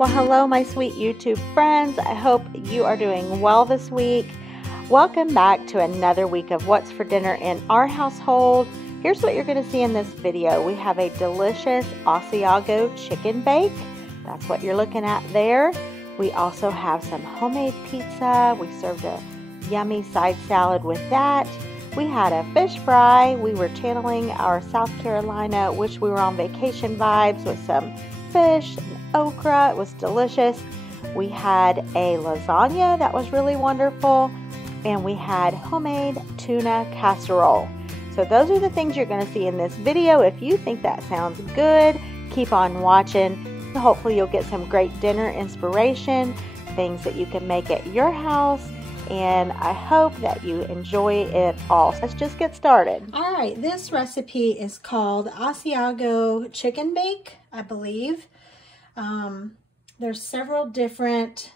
Well, hello, my sweet YouTube friends. I hope you are doing well this week. Welcome back to another week of What's for Dinner in our household. Here's what you're going to see in this video. We have a delicious Asiago chicken bake. That's what you're looking at there. We also have some homemade pizza. We served a yummy side salad with that. We had a fish fry. We were channeling our South Carolina, which we were on vacation vibes, with some fish and okra. It was delicious. We had a lasagna that was really wonderful, and we had homemade tuna casserole. So those are the things you're going to see in this video. If you think that sounds good, keep on watching. Hopefully you'll get some great dinner inspiration, things that you can make at your house, and I hope that you enjoy it all. Let's just get started. All right, this recipe is called Asiago chicken bake, I believe. There's several different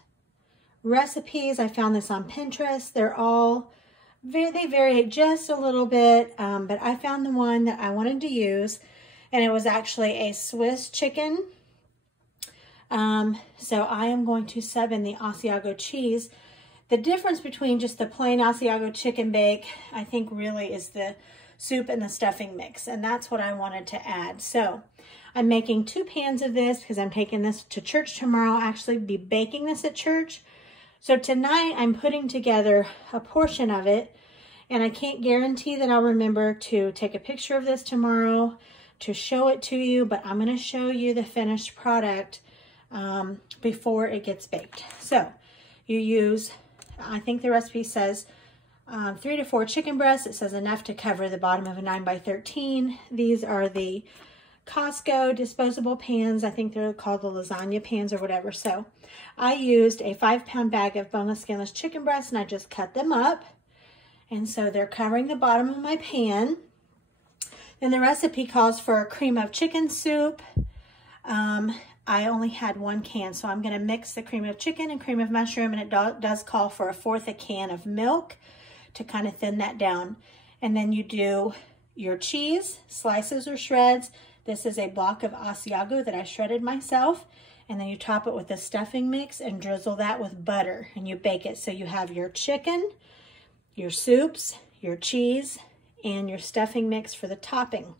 recipes. I found this on Pinterest. They're all, they vary just a little bit, but I found the one that I wanted to use, and it was actually a Swiss chicken. So I am going to sub in the Asiago cheese. The difference between just the plain Asiago chicken bake, I think really is the soup and the stuffing mix, and that's what I wanted to add. So I'm making 2 pans of this because I'm taking this to church tomorrow. I'll actually be baking this at church. So tonight I'm putting together a portion of it, and I can't guarantee that I'll remember to take a picture of this tomorrow to show it to you, but I'm going to show you the finished product before it gets baked. So you use, I think the recipe says 3 to 4 chicken breasts. It says enough to cover the bottom of a 9x13. These are the Costco disposable pans. I think they're called the lasagna pans or whatever. So I used a 5-pound bag of boneless, skinless chicken breasts, and I just cut them up. And so they're covering the bottom of my pan. Then the recipe calls for a cream of chicken soup. I only had 1 can, so I'm going to mix the cream of chicken and cream of mushroom, and it does call for 1/4 a can of milk to kind of thin that down. And then you do your cheese, slices or shreds. This is a block of Asiago that I shredded myself. And then you top it with the stuffing mix and drizzle that with butter, and you bake it. So you have your chicken, your soups, your cheese, and your stuffing mix for the topping.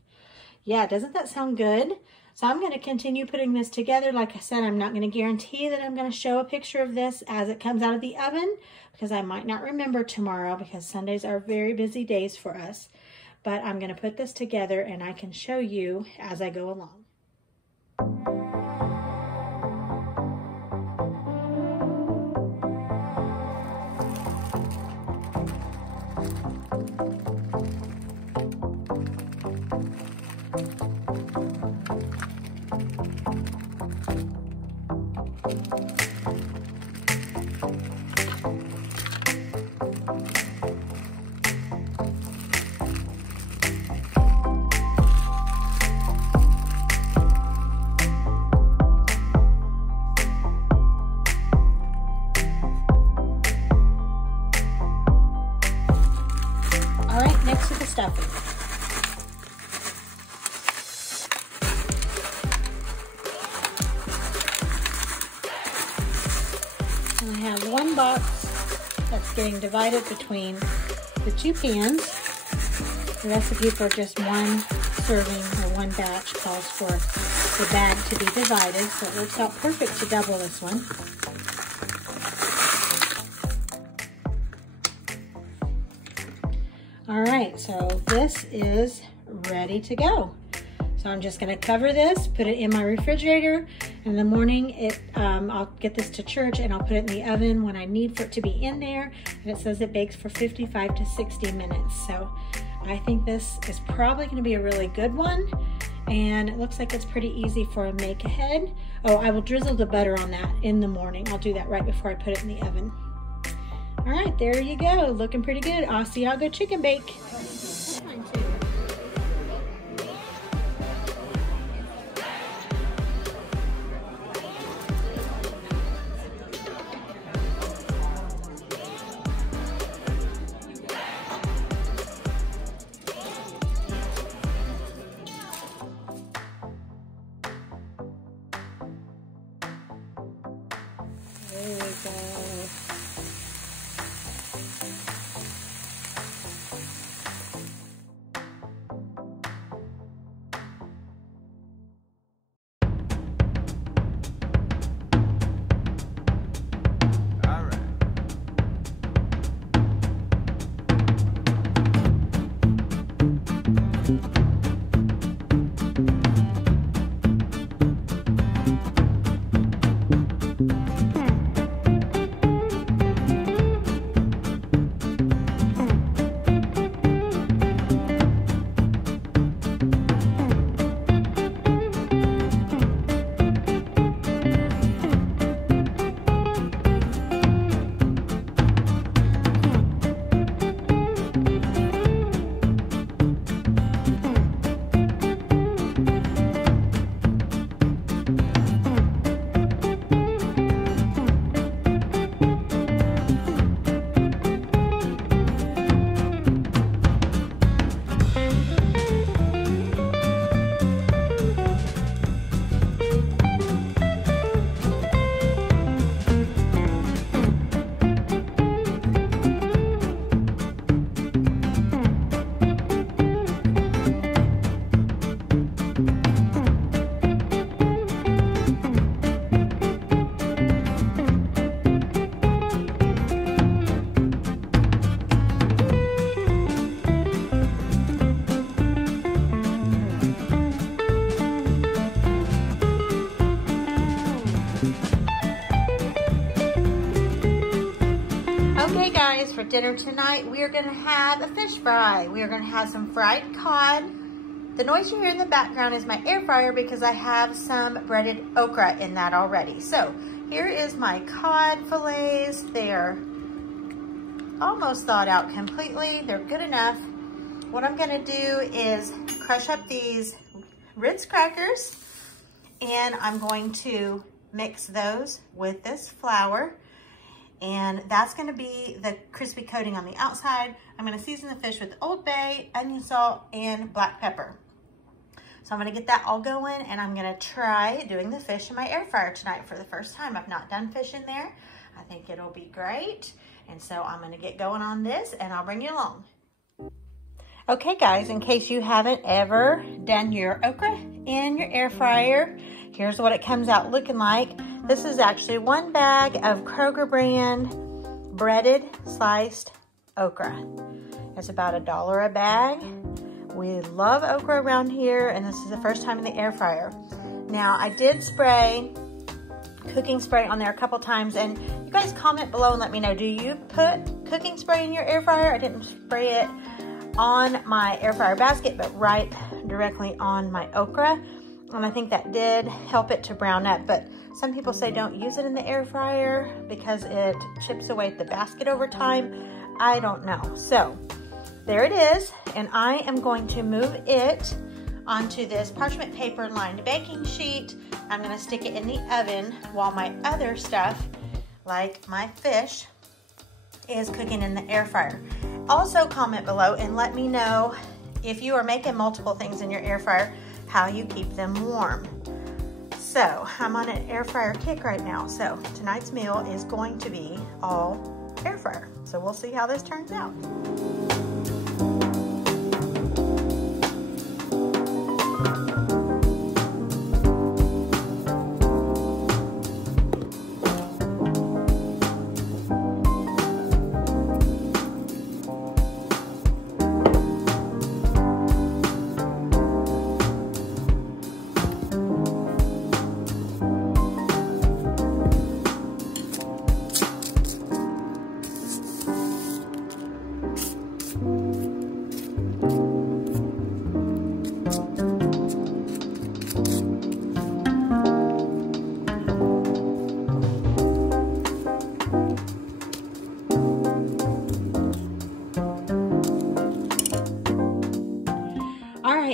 Yeah, doesn't that sound good? So I'm going to continue putting this together. Like I said, I'm not going to guarantee that I'm going to show a picture of this as it comes out of the oven, because I might not remember tomorrow, because Sundays are very busy days for us. But I'm going to put this together, and I can show you as I go along. All right, next to the stuffing. And I have 1 box that's getting divided between the 2 pans. The recipe for just 1 serving or 1 batch calls for the bag to be divided, so it works out perfect to double this one. All right, so this is ready to go. So I'm just gonna cover this, put it in my refrigerator. In the morning, I'll get this to church, and I'll put it in the oven when I need for it to be in there. And it says it bakes for 55 to 60 minutes. So I think this is probably gonna be a really good one. And it looks like it's pretty easy for a make ahead. Oh, I will drizzle the butter on that in the morning. I'll do that right before I put it in the oven. All right, there you go. Looking pretty good. Asiago chicken bake. Okay guys, for dinner tonight, we are gonna have a fish fry. We are gonna have some fried cod. The noise you hear in the background is my air fryer because I have some breaded okra in that already. So here is my cod fillets. They are almost thawed out completely. They're good enough. What I'm gonna do is crush up these Ritz crackers, and I'm going to mix those with this flour. And that's gonna be the crispy coating on the outside. I'm gonna season the fish with Old Bay, onion salt, and black pepper. So I'm gonna get that all going, and I'm gonna try doing the fish in my air fryer tonight for the first time. I've not done fish in there. I think it'll be great. And so I'm gonna get going on this, and I'll bring you along. Okay guys, in case you haven't ever done your okra in your air fryer, here's what it comes out looking like. This is actually one bag of Kroger brand breaded sliced okra. It's about $1 a bag. We love okra around here, and this is the first time in the air fryer. Now, I did spray cooking spray on there a couple times, and you guys comment below and let me know, do you put cooking spray in your air fryer? I didn't spray it on my air fryer basket, but right directly on my okra. And I think that did help it to brown up, but some people say don't use it in the air fryer because it chips away at the basket over time. I don't know. So there it is, and I am going to move it onto this parchment paper lined baking sheet. I'm gonna stick it in the oven while my other stuff, like my fish, is cooking in the air fryer. Also comment below and let me know if you are making multiple things in your air fryer, how you keep them warm. So I'm on an air fryer kick right now. So tonight's meal is going to be all air fryer. So we'll see how this turns out.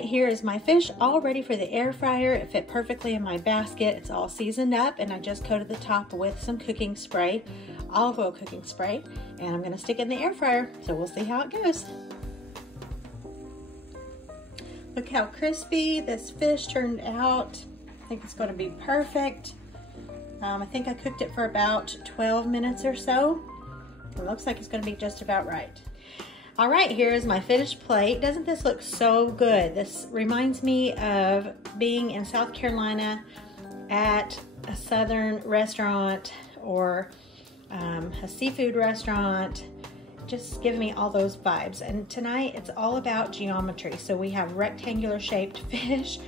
Here is my fish all ready for the air fryer. It fit perfectly in my basket. It's all seasoned up, and I just coated the top with some cooking spray, olive oil cooking spray, and I'm gonna stick it in the air fryer. So we'll see how it goes. Look how crispy this fish turned out. I think it's gonna be perfect. I think I cooked it for about 12 minutes or so. It looks like it's gonna be just about right. All right, here is my finished plate. Doesn't this look so good? This reminds me of being in South Carolina at a southern restaurant or a seafood restaurant. Just give me all those vibes. And tonight it's all about geometry. So we have rectangular shaped fish,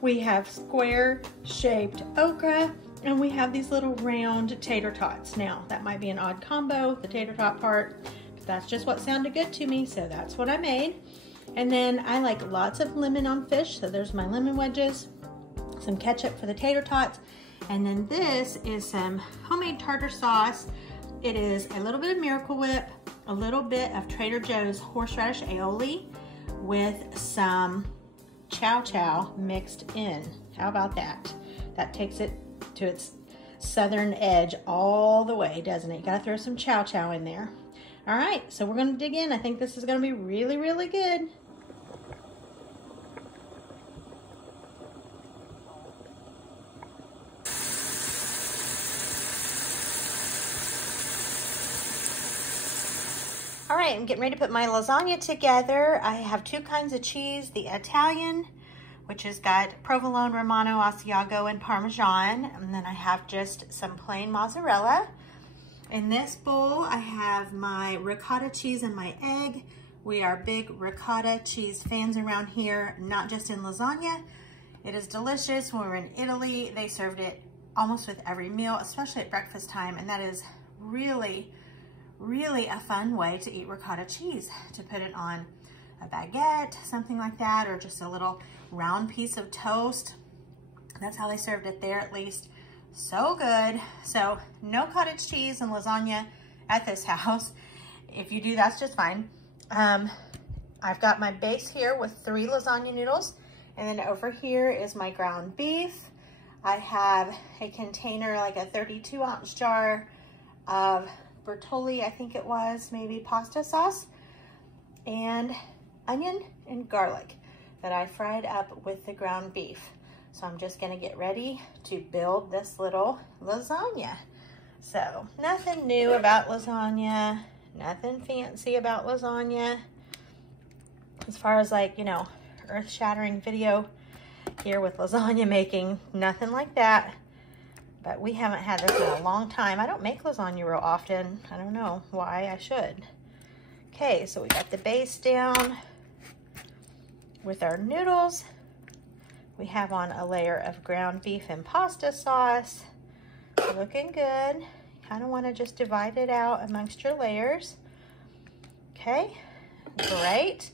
we have square shaped okra, and we have these little round tater tots. Now that might be an odd combo, the tater tot part, but that's just what sounded good to me, so that's what I made. And then I like lots of lemon on fish, so there's my lemon wedges, some ketchup for the tater tots, and then this is some homemade tartar sauce. It is a little bit of Miracle Whip, a little bit of Trader Joe's horseradish aioli with some chow chow mixed in. How about that? That takes it to its southern edge all the way, doesn't it? You gotta throw some chow chow in there. All right, so we're gonna dig in. I think this is gonna be really, really good. All right, I'm getting ready to put my lasagna together. I have two kinds of cheese, the Italian, which has got provolone, Romano, Asiago, and Parmesan. And then I have just some plain mozzarella. In this bowl, I have my ricotta cheese and my egg. We are big ricotta cheese fans around here, not just in lasagna. It is delicious. When we were in Italy, they served it almost with every meal, especially at breakfast time. And that is really a fun way to eat ricotta cheese, to put it on a baguette, something like that, or just a little round piece of toast. That's how they served it there, at least. So good. So no cottage cheese and lasagna at this house. If you do, that's just fine. I've got my base here with 3 lasagna noodles, and then over here is my ground beef. I have a container, like a 32-ounce jar of Bertolli, I think it was, maybe pasta sauce, and onion and garlic that I fried up with the ground beef. So I'm just gonna get ready to build this little lasagna. So nothing new about lasagna, nothing fancy about lasagna. As far as, like, you know, earth-shattering video here with lasagna making, nothing like that. But we haven't had this in a long time. I don't make lasagna real often. I don't know why. I should. Okay, so we got the base down with our noodles. We have on a layer of ground beef and pasta sauce. Looking good. Kind of want to just divide it out amongst your layers. Okay, great.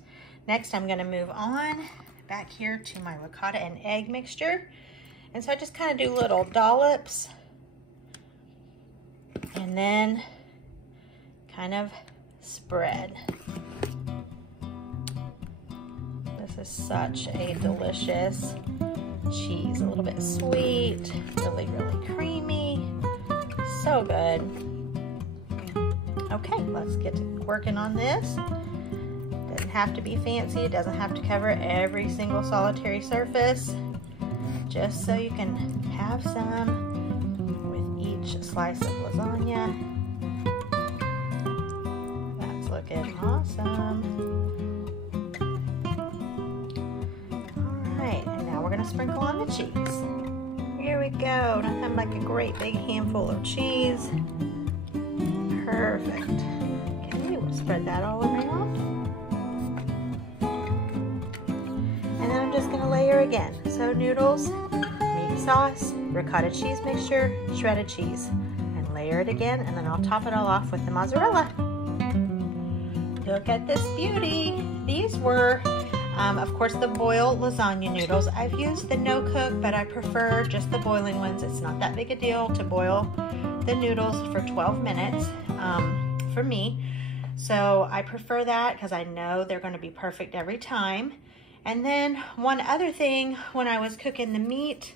Next, I'm going to move on back here to my ricotta and egg mixture. And so I just kind of do little dollops and then kind of spread. This is such a delicious cheese. A little bit sweet, really, really creamy. So good. Okay, let's get to working on this. Doesn't have to be fancy. It doesn't have to cover every single solitary surface. Just so you can have some with each slice of lasagna. That's looking awesome. All right, and now we're gonna sprinkle on the cheese. Here we go, nothing like a great big handful of cheese. Perfect. Okay, we'll spread that all around. And then I'm just gonna layer again. So noodles, meat sauce, ricotta cheese mixture, shredded cheese, and layer it again, and then I'll top it all off with the mozzarella. Look at this beauty. These were, of course, the boiled lasagna noodles. I've used the no cook, but I prefer just the boiling ones. It's not that big a deal to boil the noodles for 12 minutes for me. So I prefer that because I know they're going to be perfect every time. And then one other thing, when I was cooking the meat,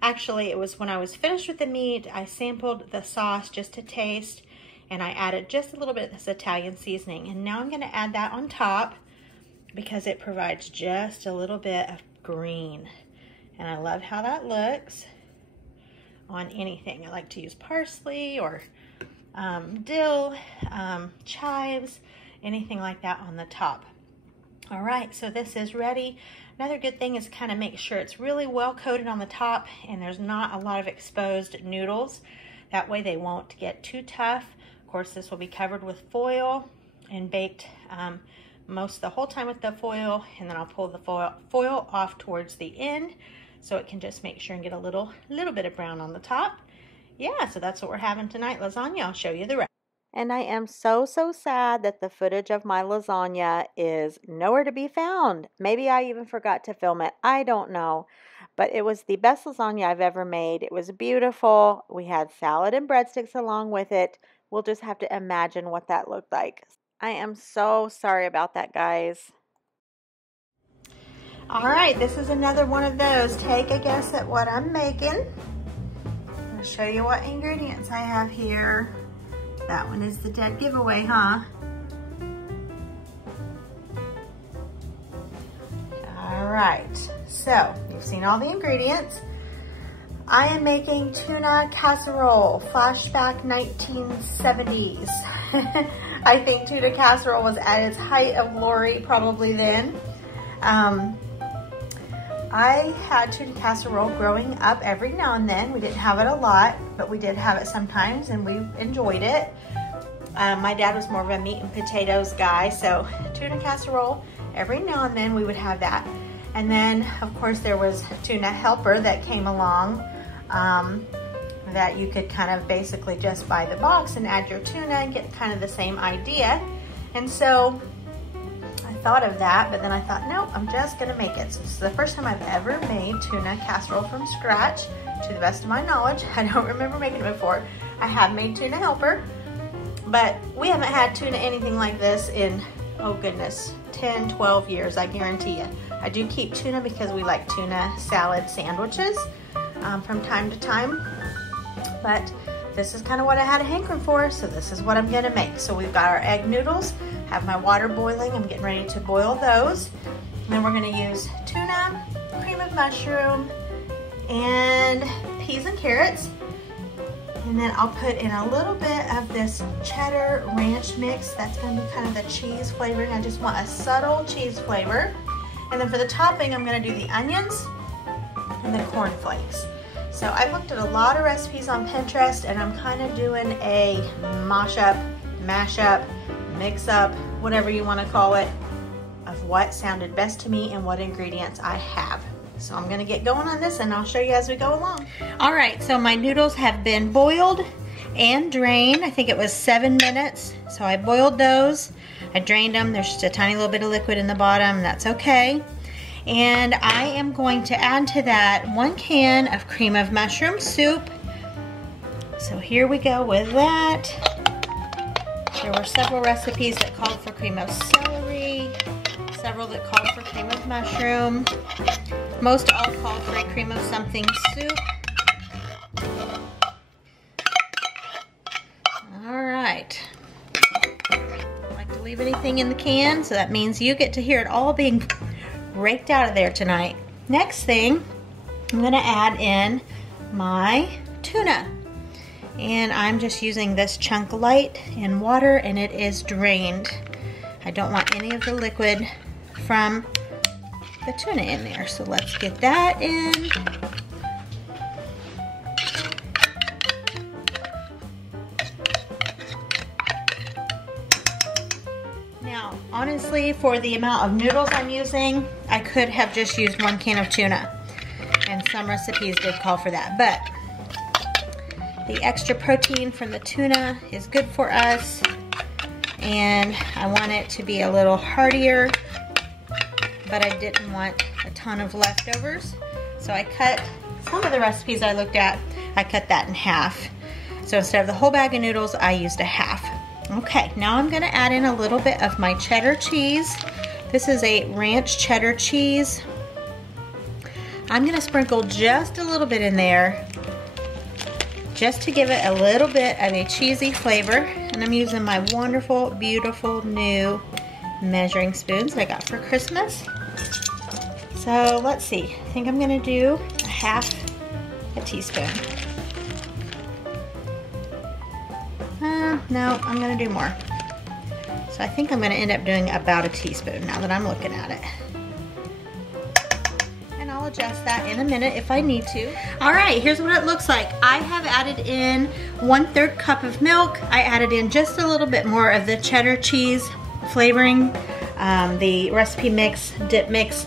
actually it was when I was finished with the meat, I sampled the sauce just to taste, and I added just a little bit of this Italian seasoning. And now I'm gonna add that on top because it provides just a little bit of green. And I love how that looks. on anything. I like to use parsley or dill, chives, anything like that on the top. All right, so this is ready. Another good thing is kind of make sure it's really well coated on the top and there's not a lot of exposed noodles. That way they won't get too tough. Of course, this will be covered with foil and baked the whole time with the foil, and then I'll pull the foil off towards the end so it can just make sure and get a little bit of brown on the top. Yeah, so that's what we're having tonight, lasagna. I'll show you the rest. And I am so sad that the footage of my lasagna is nowhere to be found. Maybe I even forgot to film it. I don't know. But it was the best lasagna I've ever made. It was beautiful. We had salad and breadsticks along with it. We'll just have to imagine what that looked like. I am so sorry about that, guys. All right, this is another one of those. Take a guess at what I'm making. I'm gonna show you what ingredients I have here. That one is the dead giveaway, huh? All right, so you've seen all the ingredients. I am making tuna casserole, flashback 1970s. I think tuna casserole was at its height of glory probably then. I had tuna casserole growing up every now and then. We didn't have it a lot, but we did have it sometimes and we enjoyed it. My dad was more of a meat and potatoes guy, so tuna casserole, every now and then we would have that. And then, of course, there was tuna helper that came along that you could kind of basically just buy the box and add your tuna and get kind of the same idea. And so I thought of that, but then I thought, no, I'm just gonna make it. So this is the first time I've ever made tuna casserole from scratch, to the best of my knowledge. I don't remember making it before. I have made tuna helper, but we haven't had tuna anything like this in, oh goodness, 10, 12 years, I guarantee you. I do keep tuna because we like tuna salad sandwiches from time to time, but this is kind of what I had a hankering for, so this is what I'm gonna make. So we've got our egg noodles, have my water boiling, I'm getting ready to boil those. And then we're gonna use tuna, cream of mushroom, and peas and carrots. And then I'll put in a little bit of this cheddar ranch mix. That's gonna be kind of the cheese flavoring. I just want a subtle cheese flavor. And then for the topping, I'm gonna do the onions and the cornflakes. So I've looked at a lot of recipes on Pinterest, and I'm kind of doing a mash up, mix up, whatever you want to call it, of what sounded best to me and what ingredients I have. So I'm gonna get going on this and I'll show you as we go along. All right, so my noodles have been boiled and drained. I think it was 7 minutes. So I boiled those, I drained them. There's just a tiny little bit of liquid in the bottom, that's okay. And I am going to add to that 1 can of cream of mushroom soup. So here we go with that. There were several recipes that called for cream of celery, several that called for cream of mushroom. Most all called for a cream of something soup. All right. I don't like to leave anything in the can, so that means you get to hear it all being raked out of there tonight. Next thing, I'm gonna add in my tuna. And I'm just using this chunk light in water, and it is drained. I don't want any of the liquid from the tuna in there. So let's get that in. Now, honestly, for the amount of noodles I'm using, I could have just used 1 can of tuna. And some recipes did call for that, but the extra protein from the tuna is good for us, and I want it to be a little heartier, but I didn't want a ton of leftovers. So I cut some of the recipes I looked at, I cut that in half. So instead of the whole bag of noodles, I used a half. Okay, now I'm gonna add in a little bit of my cheddar cheese. This is a ranch cheddar cheese. I'm gonna sprinkle just a little bit in there, just to give it a little bit of a cheesy flavor. And I'm using my wonderful, beautiful new measuring spoons that I got for Christmas. So let's see, I think I'm gonna do a half a teaspoon. No, I'm gonna do more. So I think I'm gonna end up doing about a teaspoon now that I'm looking at it. And I'll adjust that in a minute if I need to. All right, here's what it looks like. I have added in 1/3 cup of milk. I added in just a little bit more of the cheddar cheese flavoring, the recipe mix, dip mix.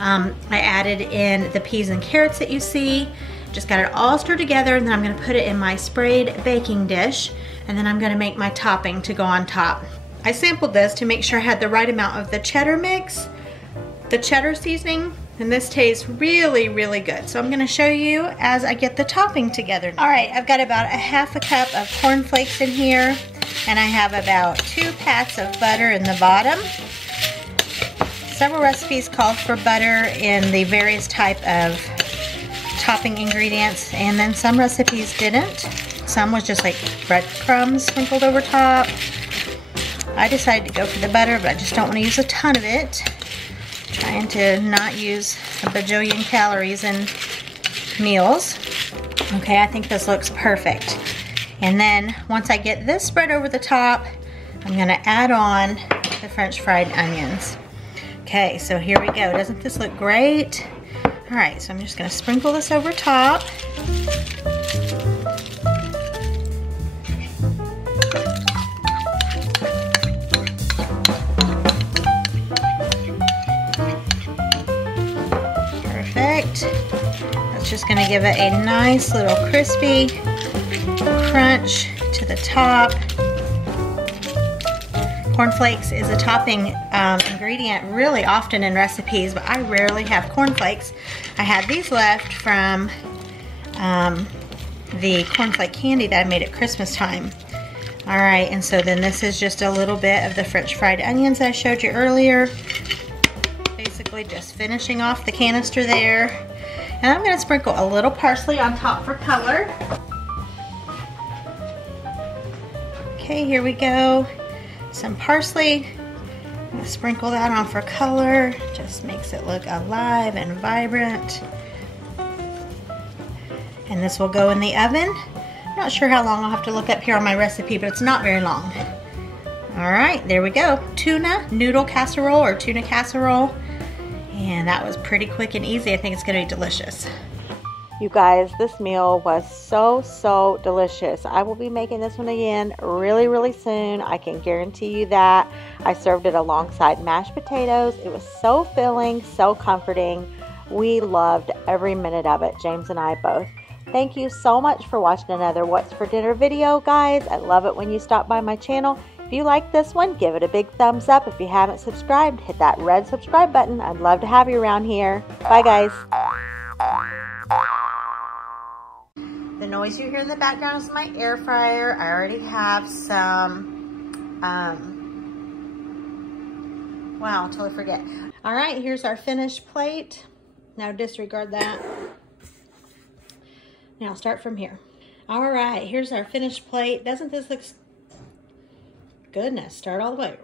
I added in the peas and carrots that you see. Just got it all stirred together, and then I'm gonna put it in my sprayed baking dish, and then I'm gonna make my topping to go on top. I sampled this to make sure I had the right amount of the cheddar mix, the cheddar seasoning, and this tastes really, really good. So I'm gonna show you as I get the topping together. All right, I've got about 1/2 cup of corn flakes in here, and I have about 2 pats of butter in the bottom. Several recipes called for butter in the various type of topping ingredients, and then some recipes didn't. Some was just like breadcrumbs sprinkled over top. I decided to go for the butter, but I just don't want to use a ton of it. Trying to not use a bajillion calories in meals. Okay, I think this looks perfect. And then once I get this spread over the top, I'm gonna add on the French fried onions. Okay, so here we go. Doesn't this look great? All right, so I'm just gonna sprinkle this over top. Perfect. That's just gonna give it a nice little crispy crunch to the top. Cornflakes is a topping ingredient really often in recipes, but I rarely have cornflakes. I had these left from the cornflake candy that I made at Christmas time. All right, and so then this is just a little bit of the French fried onions I showed you earlier. Basically just finishing off the canister there. And I'm gonna sprinkle a little parsley on top for color. Okay, here we go. Some parsley. I'm gonna sprinkle that on for color. Just makes it look alive and vibrant. And this will go in the oven. I'm not sure how long. I'll have to look up here on my recipe, but it's not very long. All right, there we go. Tuna noodle casserole or tuna casserole. And that was pretty quick and easy. I think it's gonna be delicious. You guys, this meal was so delicious. I will be making this one again really soon. I can guarantee you that. I served it alongside mashed potatoes. It was so filling, so comforting. We loved every minute of it, James and I both. Thank you so much for watching another What's for Dinner video, guys. I love it when you stop by my channel. If you like this one, give it a big thumbs up. If you haven't subscribed, hit that red subscribe button. I'd love to have you around here. Bye, guys. The noise you hear in the background is my air fryer. I already have some, wow, I totally forget. All right, here's our finished plate. Now disregard that. Now start from here. All right, here's our finished plate. Doesn't this look, goodness, start all the way